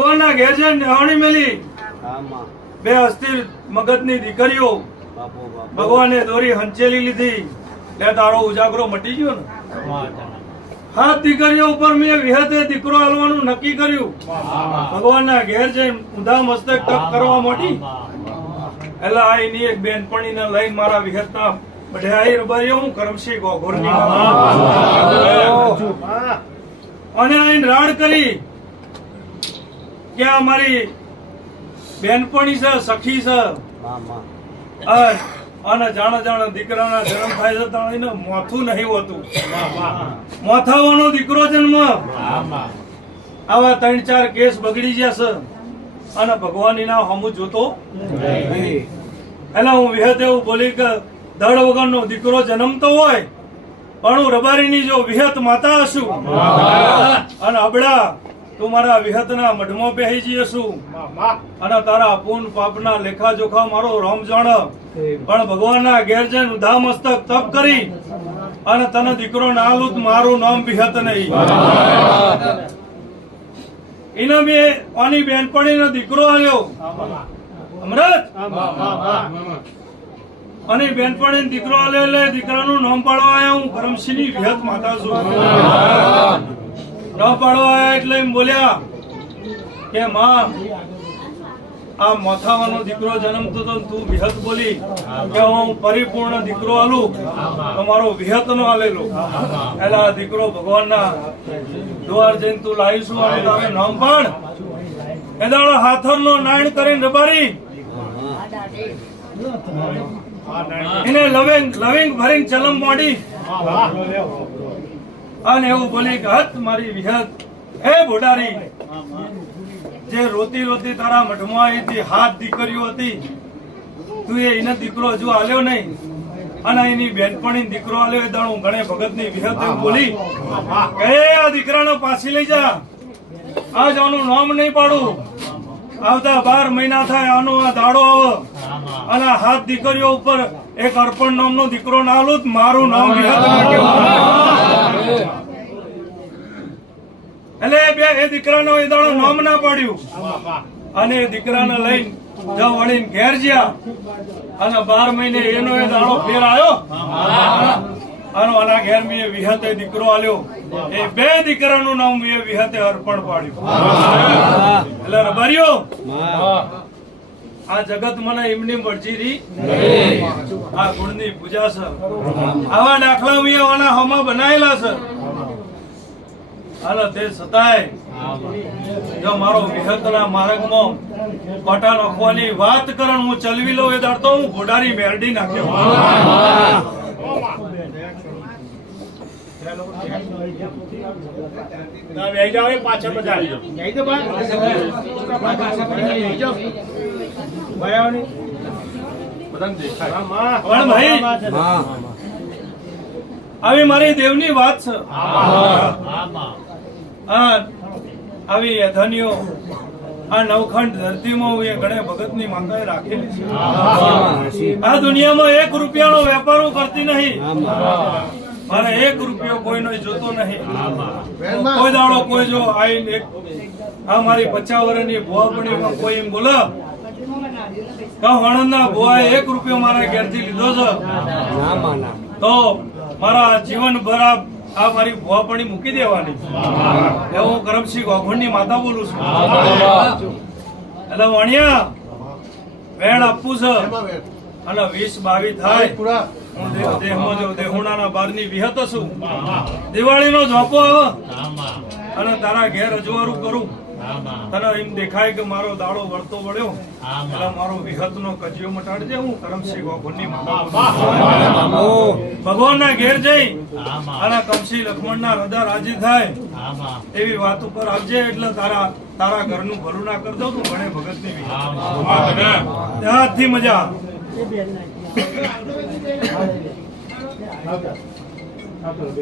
ભગવાનના ઘેર છે નહાણી મેલી. બે અસ્થિર મગજની દીકરીઓ ભગવાને દોરી હંચેલી લીધી. લે તારો ઉજાગરો મટી ગયો ને. હાથ દીકરીઓ ઉપર મેં વિહતે દીકરો હાલવાનું નક્કી કર્યું. ભગવાનના ઘેર છે ઊંધા મસ્તક તપ કરવા મોટી એટલે આ એની એક બેનપણીને લઈને મારા વિહતના બઢાઈ રબારીઓ હું કરમશી ગોઘોરની અને આઈને રાડ કરી. કે અમારી મારી બેનપણી છે સખી છે. અને જાણે જાણે દીકરાના જન્મ થાય છે ત્યારે એને મોથું નહીં હોતું. મોથાવાનો દીકરો જન્મ. આવા ત્રણ ચાર કેસ બગડી ગયા છે. અને ભગવાનની ના હમું જોતો એટલે હું વિહત એવું બોલી કે દળ વગરનો દીકરો જન્મતો હોય પણ હું રબારીની જો વિહત માતા હશું. અને અબડા તું મારા વિહતના મઢમાં બેહી જઈએ છું. અને તારા પૂન પાપના લેખા જોખા મારો રોમ જાણ. પણ ભગવાનના ઘેર જઈને ઉધા મસ્તક તપ કરી. અને તને દીકરો ના આલું મારું નામ વિહત નહીં. એને બે આની બેનપણીનો દીકરો આવ્યો અમરત અને બેનપણી દીકરો આવ્યો એટલે દીકરાનું નામ પાડવા આવ્યા હું કરમસિંહની વિહત માતા છું નામ પાડવા એટલે એમ બોલ્યા કે માં, આ મોથાવાનો દીકરો જન્મતો તો તું વિહત બોલી કે હું પરિપૂર્ણ દીકરો આલું, તમારો મારો વિહત નો આલેલો. એટલે આ દીકરો ભગવાનના દ્વાર જઈને તું લાવીશું અને તારે નામ પાડ. એ દાડો હાથરનો નાયણ કરીને રબારી. એને લવિંગ લવિંગ ભરીને ચલમ મોડી. અને એવું બોલી કે હત મારી વિહત હે બોડારી જે રોતી રોતી તારા મઠમાં આવી હતી હાથ દીકરીઓ હતી, તું એને દીકરો હજુ આલ્યો નહીં. અને એની બેનપણી દીકરો આલ્યો, એ દાડો ગણે ભગતની વિહત બોલી કે, "એ આ દીકરાનો પાછી લઈ જા. આજ આનું નામ નહીં પાડું. આવતા બાર મહિના થાય આનો આ દાડો આવો. અને હાથ દીકરીઓ ઉપર એક અર્પણ નામનો દીકરો ના આલું મારું નામ વિહત. એટલે બે એ દીકરાનો એ દાડો નામ ના પાડ્યું. અને એ દીકરાને લઈને જો વળીને ઘેર ગયા અને બાર મહિને એનો એ દાડો ફેર આવ્યો અને આના ઘેર મેં વિહતે દીકરો આલ્યો. એ બે દીકરાનું નામ મેં વિહતે અર્પણ પાડ્યું. એટલે રબારીઓ આ જગત મને એમની મરજી રી આ ગુણની પૂજા છે આવા દાખલા મેં હમા બનાયેલા છે અને તે છતાંય જો મારો વિહતના માર્ગમાં પટા નાખવાની વાત કરણ હું ચલવી લઉં એ દાડતો હું ઘોડાની મેરડી નાખ્યો પાછળ બધા પણ ભાઈ આવી મારી દેવની વાત છે આ આવી અધનિયો આ નવખંડ ધરતીમાં એ ગણે ભગતની માતાએ રાખેલી છે આ દુનિયામાં એક રૂપિયાનો વેપાર કરતી નહીં મારે એક રૂપિયો કોઈનો જોતો નહીં કોઈ દાડો કોઈ જો આઈ એક આ મારી પચાસ વર્ષની ભુવાપણીમાં કોઈ એમ બોલે વણંદના ભુવાએ એક રૂપિયો મારા ઘેરથી લીધો છે. તો મારા જીવન ભર આ મારી ભુવાપણી મૂકી દેવાની હું કરમસિંહ ગોઘણની માતા બોલું છું. એટલે વણિયા વેણ આપવું છે. અને વીસ બાવીસ થાય. હું દેહ- દેહમાં જો દેહુણાના બારની વિહત છું. દિવાળીનો ઝોપો આવે અને તારા ઘેર અજવાળું કરું. તને એમ દેખાય કે મારો દાડો વળતો વળ્યો? એટલે મારો વિહતનો કજિયો મટાડજે હું કરમસિંહ ગોઘણની ભગવાન ના ભગવાનના ઘેર જઈ અને કમસી લક્ષ્મણના હૃદય રાજી થાય. એવી વાત ઉપર આવજે એટલે તારા તારા ઘરનું ભલું ના કરી દઉં તું ગણે ભગતની હાથથી મજા Hey,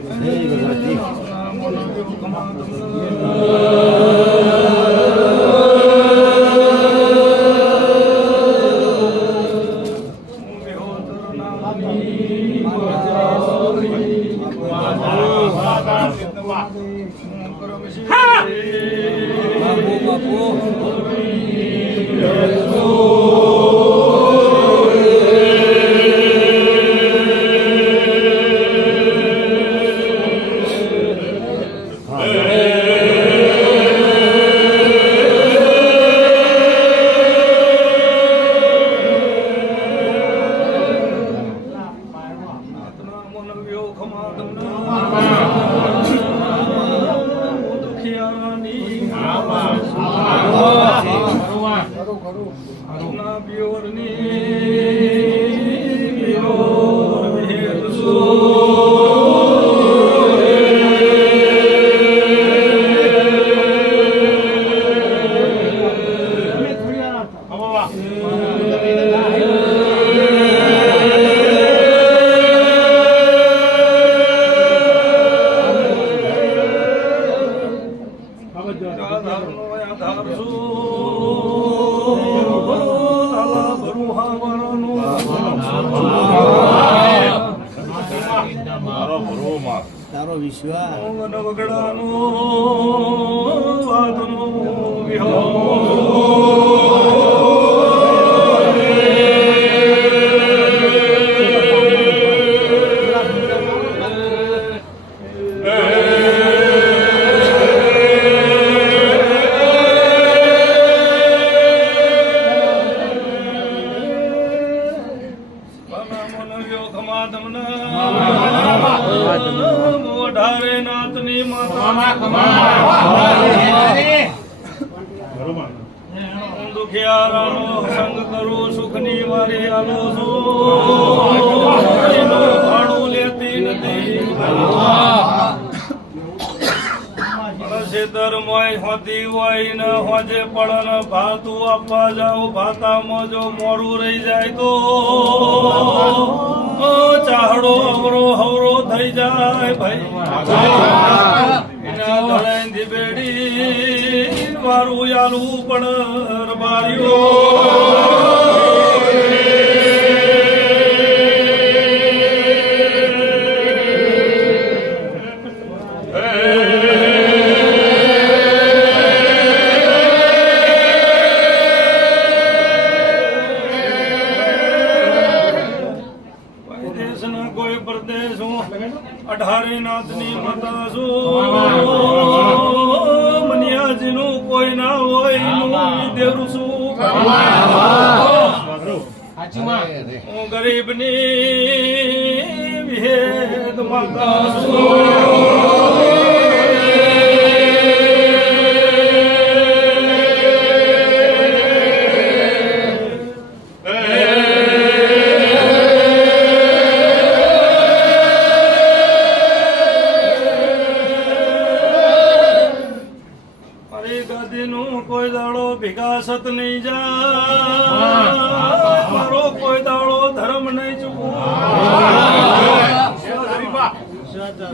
ના પિયોરની. આધારનો આધાર શું? તારો વિશ્વાસ વગડાનું વાતનું વિહોર. ખેતર મોય હોતી હોય ને પડન ભાતું આપવા જાવ ભાતામાં જો મોરું રહી જાય તો? ચાહડો અવરો હવરો થઈ જાય ભાઈ. એના ધણે બેડી મારું યાલું પણ રબારીઓ. હું ગરીબની વિહેદ માતા વિકાસત નહીં જા. મારો કોઈ દાડો ધર્મ નહીં ચૂકવું.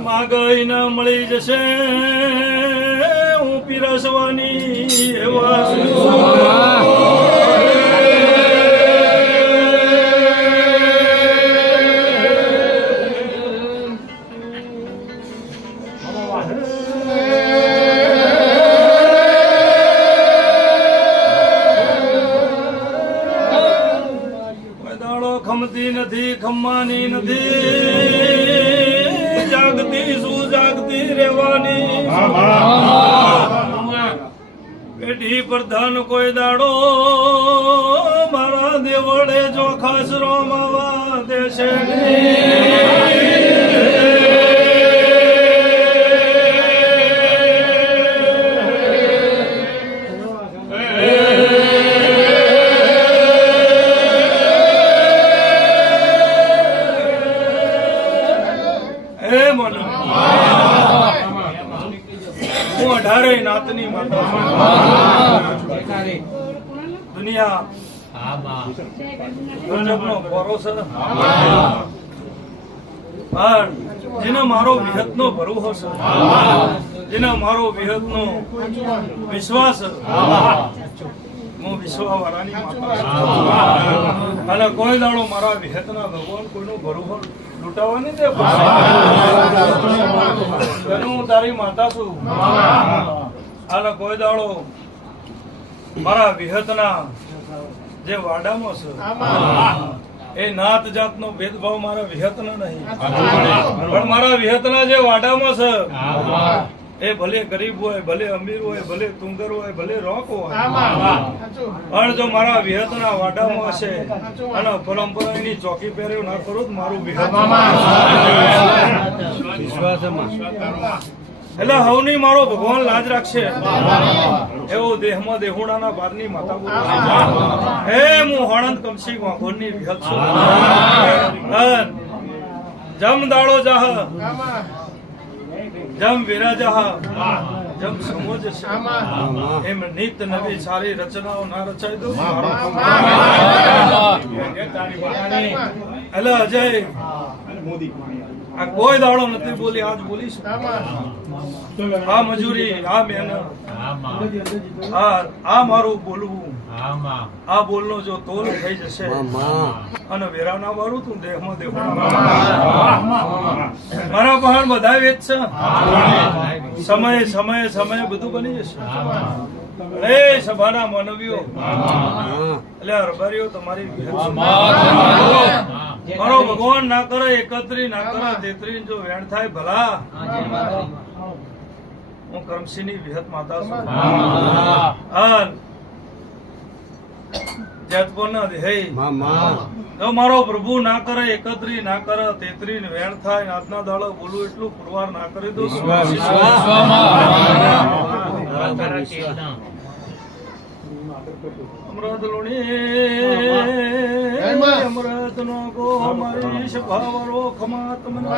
માગઈ ના મળી જશે. હું પીરસવાની એવા નથી નથી. જાગતી શું જાગતી રહેવાની? પેઢી પ્રધાન કોઈ દાડો મારા દેવડે જો ખસરો માવા દેશે. ભરો છે પણ જેને મારો વિહતનો ભરોહો છે, જેને મારો વિહતનો વિશ્વાસ હું વિશ્વાવાળાની માતા અને કોઈ દાડો મારા વિહતના ભગવાન કોઈનો ભરોહો લૂંટાવા નહીં દે હું તારી માતા છું. અને કોઈ દાડો મારા વિહતના જે વાડામાં છે એ નાત જાતનો ભેદભાવ મારા વિહતના નહીં. પણ મારા વિહતના જે વાડામાં છે એ ભલે ગરીબ હોય ભલે અમીર હોય ભલે તુંગર હોય ભલે રોક હોય. પણ જો મારા વિહતના વાડામાં હશે અને પરંપરાની ચોકી પહેર્યું ના કરું તો મારું વિહત વિશ્વાસમાં એટલે હવની મારો ભગવાન લાજ રાખશે. એવો દેહમાં દેહુડાના બારની માતા હે હું હણંદ કમસી વાઘોની વિહત છું. જમ દાળો જાહ. જમ વિરાજાહ. જમ સમોજ છે એમ નિત નવી સારી રચનાઓ ના રચાય દો એટલે અજય. આ કોઈ દાડો નથી બોલી આજ બોલીશ. આ મજૂરી આ મહેનત આ મારું બોલવું. આ બોલનો જો તોલ થઈ જશે. અને વેરાના વાળું તું દેહમાં દેહ મારા પહાણ બધા વેચ છે. સમય સમય સમય બધું બની જશે. એ સભાના માનવીઓ. એટલે અરબારીઓ તમારી મારો ભગવાન ના કરે, એકત્રી ના કરે તેત્રી જો વેણ થાય ભલા. હું કરમસિંહની વિહત માતા છું હા જેતપુરના હે જો મારો પ્રભુ ના કરે એકત્રી ના કરે તેત્રી ને વેણ થાય આજના દાડો બોલું એટલું પુરવાર ના કરી દો અમૃત લુણી અમૃત નો ગો મારી સભાવરો ખમા તમને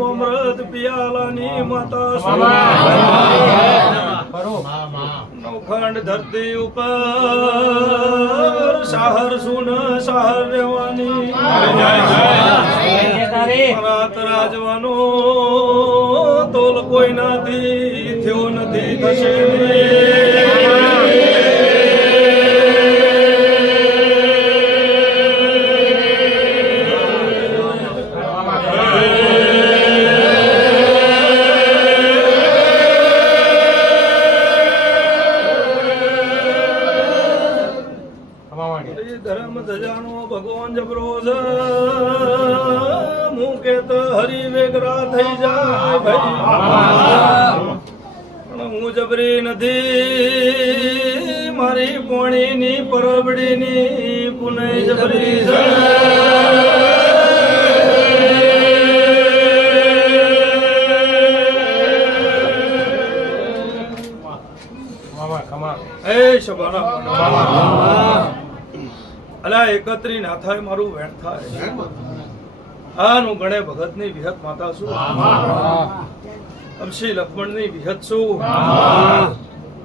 અમૃત પિયાલાની માતા નવખંડ ધરતી ઉપર સાહર સુન સાહર રેવાની રાત રાજવાનો તોલ કોઈ નથી થયો નથી થશે નથી પોણીની પરબડીની પુનઃ જબરી શબાના અલા એકત્રી ના થાય મારું વેણ થાય. આનું ગણે ભગતની વિહત માતા છું. અમશી લક્ષ્મણની વિહત છું.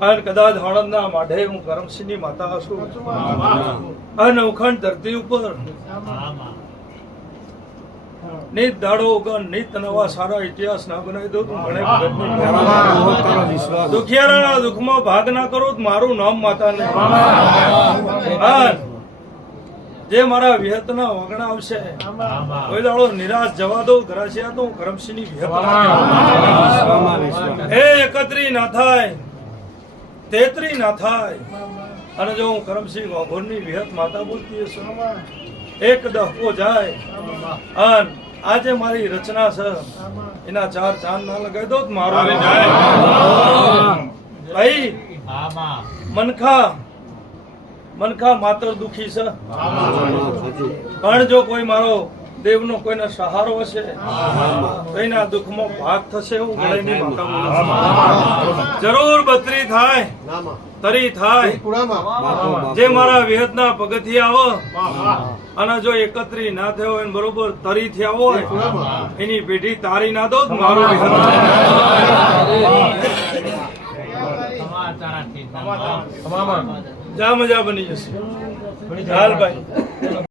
અને કદાચ હળદ માઢે હું કરમસિંહની માતા છું અને નવખંડ ધરતી ઉપર. નિત દાડો ઉગન નિત નવા સારા ઇતિહાસ ના બનાવી દઉં તું. મને દુખિયારાના દુઃખમાં ભાગ ના કરો તો મારું નામ માતા નહીં. જે મારા વિહતના વગણા આવશે કોઈ દાડો નિરાશ જવા દો ઘરાશિયા તો હું કરમસિંહની વિહત એ એકત્રી ના થાય. તેત્રી ના થાય. અને જો હું કરમસિંહ વાઘોરની વિહત માતા બોલતી હશું એક દહકો જાય. અન આજે મારી રચના છે. એના ચાર ચાંદ ના લગાવી દો મારો ભાઈ મનખા મનખા માત્ર દુખી છે. પણ જો કોઈ મારો દેવનો કોઈને સહારો હશે કોઈના દુઃખમાં ભાગ થશે એવું ગળાની. જરૂર બત્રી થાય તરી થાય. જે મારા વિહતના પગથી આવો અને જો એકત્રી ના થયો હોય બરોબર તરી થયા હોય એની પેઢી તારી ના દો મારો જા મજા બની જશે. હાલ ભાઈ.